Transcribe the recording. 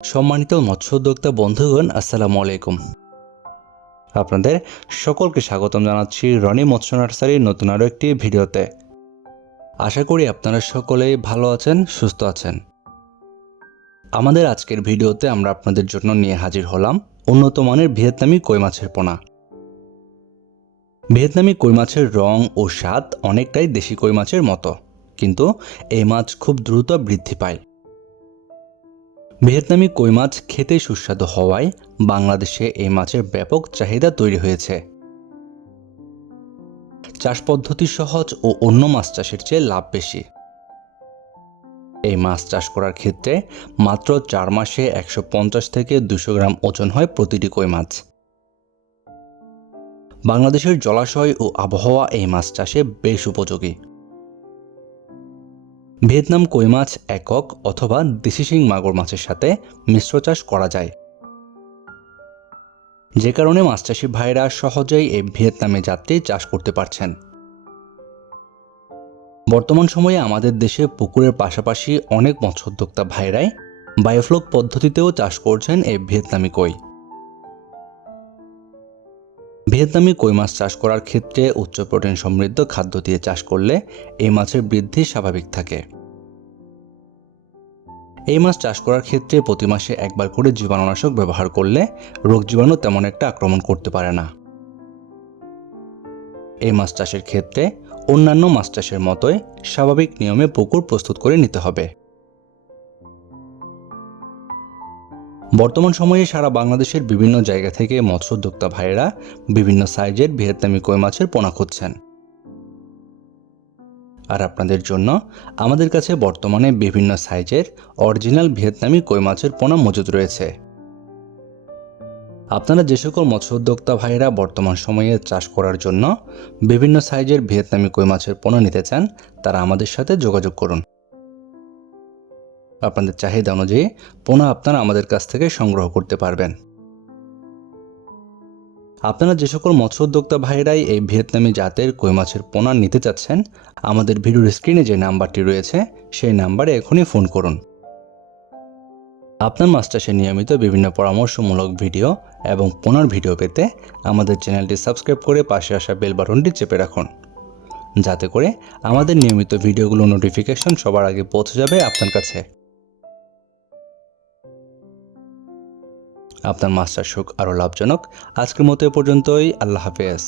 সম্মানিত মৎস্য উদ্যোক্তা বন্ধুগণ, আসসালামু আলাইকুম। আপনাদের সকলকে স্বাগতম জানাচ্ছি রনি মৎস্য নার্সারির নতুন আরও একটি ভিডিওতে। আশা করি আপনারা সকলেই ভালো আছেন, সুস্থ আছেন। আমাদের আজকের ভিডিওতে আমরা আপনাদের জন্য নিয়ে হাজির হলাম উন্নত মানের ভিয়েতনামি কই মাছের পোনা। ভিয়েতনামি কই মাছের রং ও স্বাদ অনেকটাই দেশি কই মাছের মতো, কিন্তু এই মাছ খুব দ্রুত বৃদ্ধি পায়। ভিয়েতনামি কই মাছ খেতে সুস্বাদু হওয়ায় বাংলাদেশে এই মাছের ব্যাপক চাহিদা তৈরি হয়েছে। চাষ পদ্ধতি সহজ ও অন্য মাছ চাষের চেয়ে লাভ বেশি। এই মাছ চাষ করার ক্ষেত্রে মাত্র 4 মাসে 150 থেকে 200 গ্রাম ওজন হয় প্রতিটি কই মাছ। বাংলাদেশের জলাশয় ও আবহাওয়া এই মাছ চাষে বেশ উপযোগী। ভিয়েতনাম কই মাছ একক অথবা দেশি শিং মাগুর মাছের সাথে মিশ্র চাষ করা যায়, যে কারণে মাছ চাষি ভাইরা সহজেই এই ভিয়েতনামি জাতটি চাষ করতে পারছেন। বর্তমান সময়ে আমাদের দেশে পুকুরের পাশাপাশি অনেক মৎস্য উদ্যোক্তা ভাইরাই বায়োফ্লক পদ্ধতিতেও চাষ করছেন এই ভিয়েতনামি কই। ভিয়েতনামি কই মাছ চাষ করার ক্ষেত্রে উচ্চ প্রোটিন সমৃদ্ধ খাদ্য দিয়ে চাষ করলে এই মাছের বৃদ্ধি স্বাভাবিক থাকে। এই মাছ চাষ করার ক্ষেত্রে প্রতি মাসে একবার করে জীবাণুনাশক ব্যবহার করলে রোগ জীবাণু তেমন একটা আক্রমণ করতে পারে না। এই মাছ চাষের ক্ষেত্রে অন্যান্য মাছ চাষের মতোই স্বাভাবিক নিয়মে পুকুর প্রস্তুত করে নিতে হবে। বর্তমান সময়ে সারা বাংলাদেশের বিভিন্ন জায়গা থেকে মৎস্য উদ্যোক্তা ভাইয়েরা বিভিন্ন সাইজের ভিয়েতনামি কই মাছের পোনা খুঁজছেন। আর আপনাদের জন্য আমাদের কাছে বর্তমানে বিভিন্ন সাইজের অরিজিনাল ভিয়েতনামি কই মাছের পোনা মজুদ রয়েছে। আপনারা যে সকল মৎস্য উদ্যোক্তা ভাইয়েরা বর্তমান সময়ে চাষ করার জন্য বিভিন্ন সাইজের ভিয়েতনামি কই মাছের পোনা নিতে চান, তারা আমাদের সাথে যোগাযোগ করুন। আপনাদের চাহিদা অনুযায়ী পোনা আপনারা আমাদের কাছ থেকে সংগ্রহ করতে পারবেন। আপনারা যে সকল মৎস্য উদ্যোক্তা ভাইয়েরাই এই ভিয়েতনামি জাতের কই মাছের পোনা নিতে চাচ্ছেন, আমাদের ভিডিওর স্ক্রিনে যে নাম্বারটি রয়েছে সেই নাম্বারে এখনই ফোন করুন। আপনার মাছ চাষে নিয়মিত বিভিন্ন পরামর্শমূলক ভিডিও এবং পোনার ভিডিও পেতে আমাদের চ্যানেলটি সাবস্ক্রাইব করে পাশে আসা বেল বাটনটি চেপে রাখুন, যাতে করে আমাদের নিয়মিত ভিডিওগুলো নোটিফিকেশন সবার আগে পৌঁছে যাবে আপনার কাছে। আপনার মাছ চাষ হোক আরও লাভজনক। আজকের মতো এ পর্যন্তই। আল্লাহ হাফেজ।